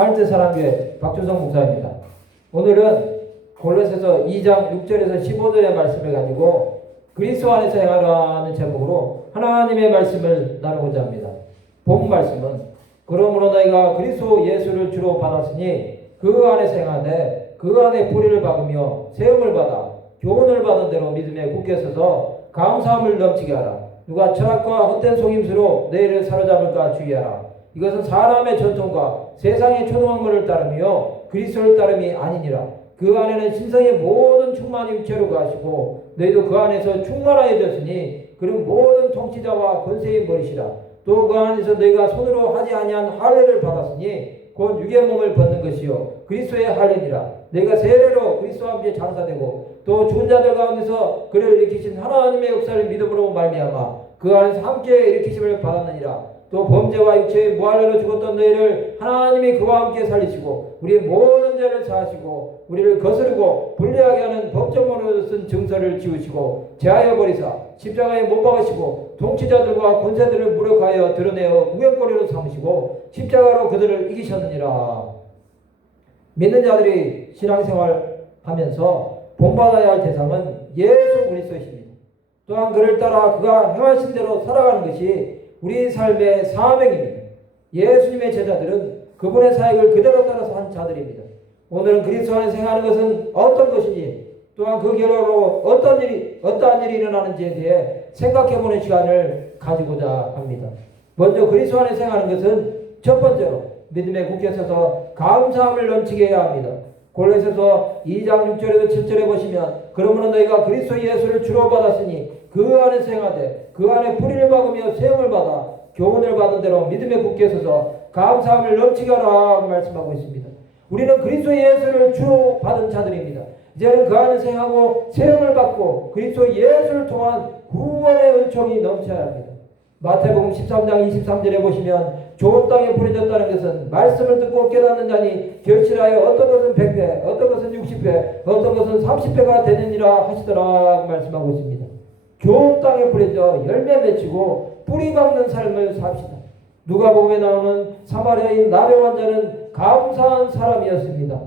하늘뜻 사랑교회 박주성 목사입니다. 오늘은 골로새서 2장 6절에서 15절의 말씀을 가지고 그리스도 안에서 행하라는 제목으로 하나님의 말씀을 나누고자 합니다. 본 말씀은 그러므로 너희가 그리스도 예수를 주로 받았으니 그 안에서 행하되 그 안에 뿌리를 박으며 세움을 받아 교훈을 받은 대로 믿음에 굳게 서서 감사함을 넘치게 하라. 누가 철학과 헛된 속임수로 너희를 사로잡을까 주의하라. 이것은 사람의 전통과 세상의 초등학문을 따르며 그리스도를 따름이 아니니라. 그 안에는 신성의 모든 충만이 육체로 가시고 너희도 그 안에서 충만하여졌으니 그는 모든 통치자와 권세의 머리시라. 또 그 안에서 너희가 손으로 하지 아니한 할례를 받았으니 곧 육의 몸을 벗는 것이요 그리스도의 할례니라. 너희가 세례로 그리스도와 함께 장사되고 또 죽은 자들 가운데서 그를 일으키신 하나님의 역사를 믿음으로 말미암아 그 안에서 함께 일으키심을 받았느니라. 또 범죄와 육체의 무할례로 죽었던 너희를 하나님이 그와 함께 살리시고 우리의 모든 죄를 사하시고 우리를 거스르고 불리하게 하는 법정으로 쓴 증서를 지우시고 제하여 버리사 십자가에 못 박으시고 통치자들과 권세들을 무력하여 드러내어 구경거리로 삼으시고 십자가로 그들을 이기셨느니라. 믿는 자들이 신앙생활 하면서 본받아야 할 대상은 예수 그리스도이십니다. 또한 그를 따라 그가 행하신 대로 살아가는 것이 우리 삶의 사명입니다. 예수님의 제자들은 그분의 사역을 그대로 따라서 한 자들입니다. 오늘은 그리스도 안에서 행하는 것은 어떤 것인지 또한 그 결과로 어떤 일이 어떠한 일이 일어나는지에 대해 생각해보는 시간을 가지고자 합니다. 먼저 그리스도 안에서 행하는 것은 첫 번째로 믿음에 굳게 서서 감사함을 넘치게 해야 합니다. 골로새서 2장 6절에서 7절에 보시면 그러므로 너희가 그리스도 예수를 주로 받았으니 그 안에서 행하되 그 안에 뿌리를 박으며 세움을 받아 교훈을 받은 대로 믿음에 굳게 서서 감사함을 넘치게 하라 말씀하고 있습니다. 우리는 그리스도 예수를 주로 받은 자들입니다. 이제는 그 안에서 행하고 세움을 받고 그리스도 예수를 통한 구원의 은총이 넘쳐야 합니다. 마태복음 13장 23절에 보시면 좋은 땅에 뿌려졌다는 것은 말씀을 듣고 깨닫는 자니 결실하여 어떤 것은 100배, 어떤 것은 60배, 어떤 것은 30배가 되느니라 하시더라 말씀하고 있습니다. 좋은 땅에 뿌려져 열매 맺히고 뿌리 박는 삶을 삽시다. 누가복음에 나오는 사마리아인 나병 환자는 감사한 사람이었습니다.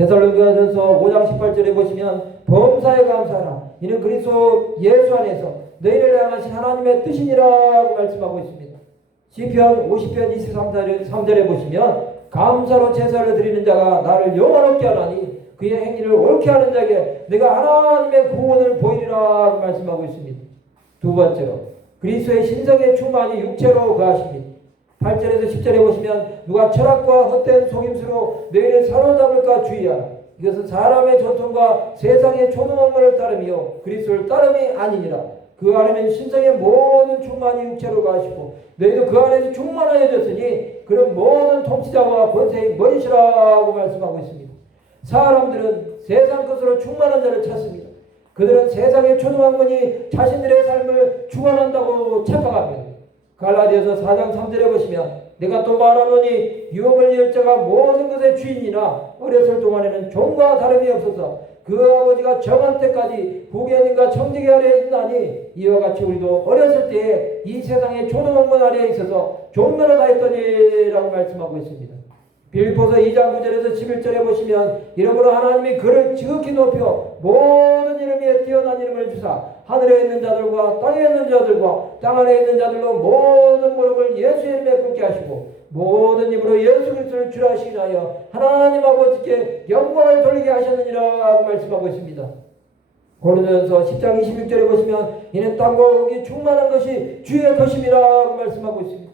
데살로니가전서 5장 18절에 보시면 범사에 감사하라. 이는 그리스도 예수 안에서 너희를 향하신 하나님의 뜻이니라고 말씀하고 있습니다. 시편 50편 23절에 3절에 보시면 감사로 제사를 드리는 자가 나를 영원롭게 하나니 그의 행위를 옳게 하는 자에게 내가 하나님의 구원을 보이리라 말씀하고 있습니다. 두 번째로 그리스도의 신성의 충만이 육체로 거하십니다. 8절에서 10절에 보시면 누가 철학과 헛된 속임수로 너희를 사로잡을까 주의하라. 이것은 사람의 전통과 세상의 초능함을 따르며 그리스도를 따름이 아니니라. 그 안에는 신성의 모든 충만이 육체로 가시고 너희도 그 안에서 충만하여졌으니 그런 모든 통치자와 권세의 머리시라고 말씀하고 있습니다. 사람들은 세상 것으로 충만한 자를 찾습니다. 그들은 세상의 초등학문이 자신들의 삶을 주관한다고 착각합니다. 갈라디아서 4장 3절에 보시면 내가 또 말하노니 유업을 열 자가 모든 것의 주인이나 어렸을 동안에는 종과 다름이 없어서 그 아버지가 정한 때까지 후견인과 청지기 아래에 있나니 이와 같이 우리도 어렸을 때에 이 세상의 초등학문 아래에 있어서 종로를 다했더니라고 말씀하고 있습니다. 빌보서 2장 9절에서 11절에 보시면 이러므로 하나님이 그를 지극히 높여 모든 이름 위에 뛰어난 이름을 주사 하늘에 있는 자들과 땅에 있는 자들과 땅 아래에 있는 자들로 모든 무릎을 예수의 이름에 꿇게 하시고 모든 입으로 예수 그리스도를 주라 하시나여 하나님 아버지께 영광을 돌리게 하셨느니라 말씀하고 있습니다. 고린도전서 10장 26절에 보시면 이는 땅과 흙이 충만한 것이 주의 것임이라 말씀하고 있습니다.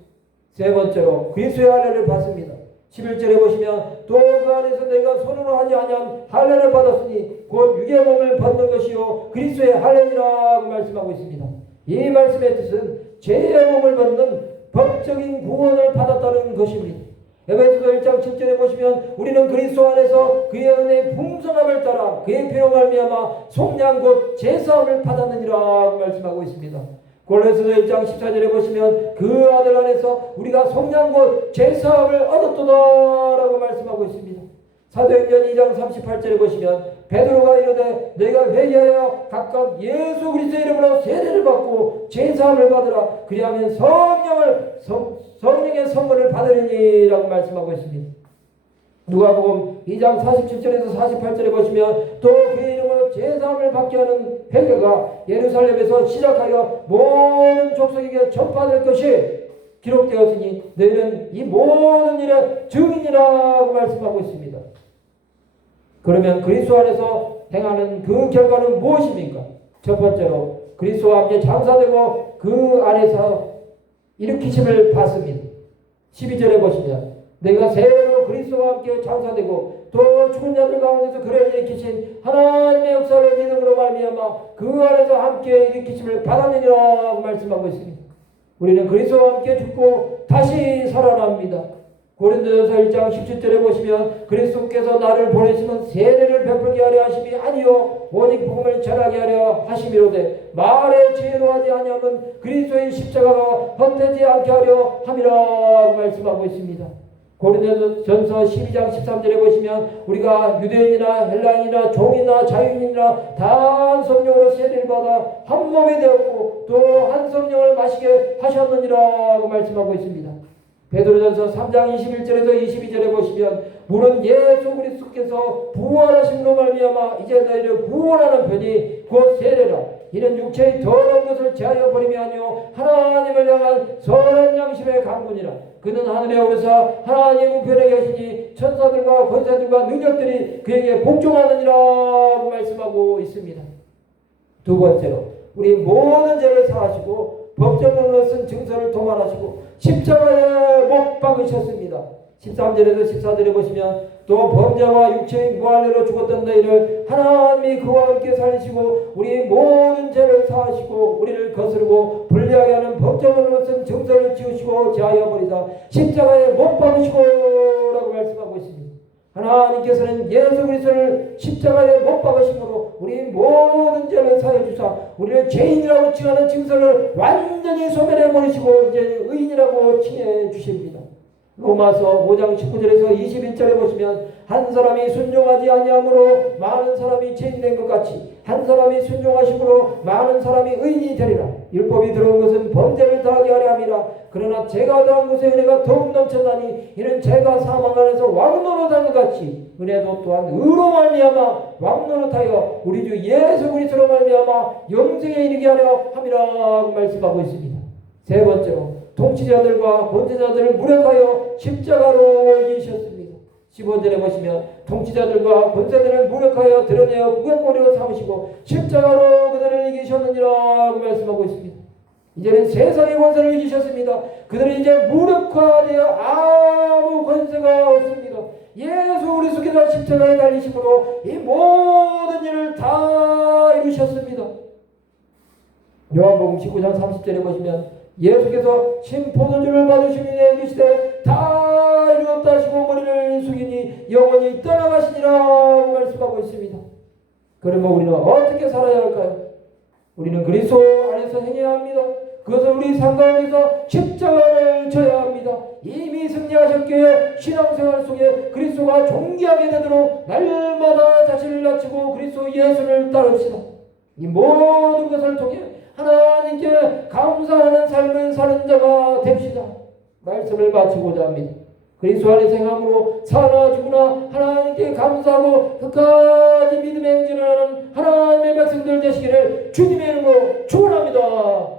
세 번째로 그리스도의 할례를 받습니다. 11절에 보시면 또그 안에서 내가 손으로 하지 아니한 할례를 받았으니 곧 육의 몸을 벗는 것이요 그리스도의 할례니라고 말씀하고 있습니다. 이 말씀의 뜻은 죄의 몸을 벗는 법적인 구원을 받았다는 것입니다. 에베소서 1장 7절에 보시면 우리는 그리스도 안에서 그의 은혜의 풍성함을 따라 그의 피로 말미암아 속량 곧 제사함을 받았느니라고 말씀하고 있습니다. 골로새서 1장 14절에 보시면 그 아들 안에서 우리가 속량 곧 제사함을 얻었도다라고 말씀하고 있습니다. 사도행전 2장 38절에 보시면 베드로가 이르되 너희가 회개하여 각각 예수 그리스도의 이름으로 세례를 받고 제사함을 받으라 그리하면 성령을 성, 성령의 선물을 받으리니라고 말씀하고 있습니다. 누가복음 2장 47절에서 48절에 보시면 또그 의 이름으로 제사함을 받게 하는 회개가 예루살렘에서 시작하여 모든 족속에게 전파될 것이 기록되었으니 너희는 이 모든 일의 증인이라고 말씀하고 있습니다. 그러면 그리스도 안에서 행하는 그 결과는 무엇입니까? 첫 번째로 그리스도와 함께 장사되고 그 안에서 일으키심을 받습니다. 12절에 보시면 내가 새로 그리스도와 함께 장사되고 또 죽은 자들 가운데서 그를 일으키신 하나님의 역사를 믿음으로 말미암아 그 안에서 함께 일으키심을 받았느니라고 말씀하고 있습니다. 우리는 그리스도와 함께 죽고 다시 살아납니다. 고린도전서 1장 17절에 보시면 그리스도께서 나를 보내시면 세례를 베풀게 하려 하심이 아니요 오직 복음을 전하게 하려 하심이로되 말의 지혜로 하지 아니하면 그리스도의 십자가가 헛되지 않게 하려 함이라고 말씀하고 있습니다. 고린도전서 12장 13절에 보시면 우리가 유대인이나 헬라인이나 종이나 자유인이나 다한 성령으로 세례를 받아 한 몸이 되었고 또 한 성령을 마시게 하셨느니라고 말씀하고 있습니다. 베드로전서 3장 21절에서 22절에 보시면 물은 예수 그리스도께서 부활하심으로 말미암아 이제 너희를 구원하는 편이 곧 세례라 이는 육체의 더러운 것을 제하여 버림이 아니요 하나님을 향한 선한 양심의 강군이라 그는 하늘에 오르사 하나님 우편에 계시니 천사들과 권세들과 능력들이 그에게 복종하느니라고 말씀하고 있습니다. 두 번째로 우리 모든 죄를 사하시고 법정으로 쓴 증서를 도말하시고 십자가에 못 박으셨습니다. 13절에서 14절에 보시면 또 범죄와 육체의 무한례로 죽었던 너희를 하나님이 그와 함께 살리시고 우리 모든 죄를 사하시고 우리를 거스르고 불리하게 하는 법정으로 쓴 증서를 지우시고 제하여 버리사 십자가에 못 박으시고 라고 말씀하고 있습니다. 하나님께서는 예수 그리스도를 십자가에 못 박으심으로 우리 모든 죄를 사해 주사 우리를 죄인이라고 칭하는 증서를 완전히 소멸해 버리시고 이제 의인이라고 칭해 주십니다. 로마서 5장 19절에서 21절에 보시면 한 사람이 순종하지 아니함으로 많은 사람이 죄인 된 것 같이 한 사람이 순종하심으로 많은 사람이 의인이 되리라. 율법이 들어온 것은 범죄를 더하게 하려 함이라. 그러나 죄가 더한 것에 은혜가 더욱 넘쳐나니 이는 죄가 사망 안에서 왕노릇한 것 같이 은혜도 또한 의로 말미암아 왕노릇하여 우리 주 예수 그리스도로 말미암아 영생에 이르게 하려 함이라고 말씀하고 있습니다. 세 번째로 통치자들과 권세자들을 무력하여 십자가로 이기셨습니다. 15절에 보시면 통치자들과 권세들을 무력하여 드러내어 구경거리로 삼으시고 십자가로 그들을 이기셨느니라 고 말씀하고 있습니다. 이제는 세상의 권세를 이기셨습니다. 그들은 이제 무력화되어 아무 권세가 없습니다. 예수 그리스도께서 십자가에 달리심으로 이 모든 일을 다 이루셨습니다. 요한복음 19장 30절에 보시면 예수께서 심포도주를 받으시니 이르시되 다 이루었다 하시고 머리를 숙이니 영원히 떠나가시니라 말씀하고 있습니다. 그러면 우리는 어떻게 살아야 할까요? 우리는 그리스도 안에서 행해야 합니다. 그것은 우리 삶 가운데서 십자가를 져야 합니다. 이미 승리하셨기에 신앙생활 속에 그리스도가 존귀하게 되도록 날마다 자신을 낮추고 그리스도 예수를 따릅시다. 이 모든 것을 통해 감사하는 삶을 사는 자가 됩시다. 말씀을 마치고자 합니다. 그리스도 안에 생함으로 죽으나 하나님께 감사하고 끝까지 믿음의 행진을 하는 하나님의 백성들 되시기를 주님의 이름으로 축원합니다.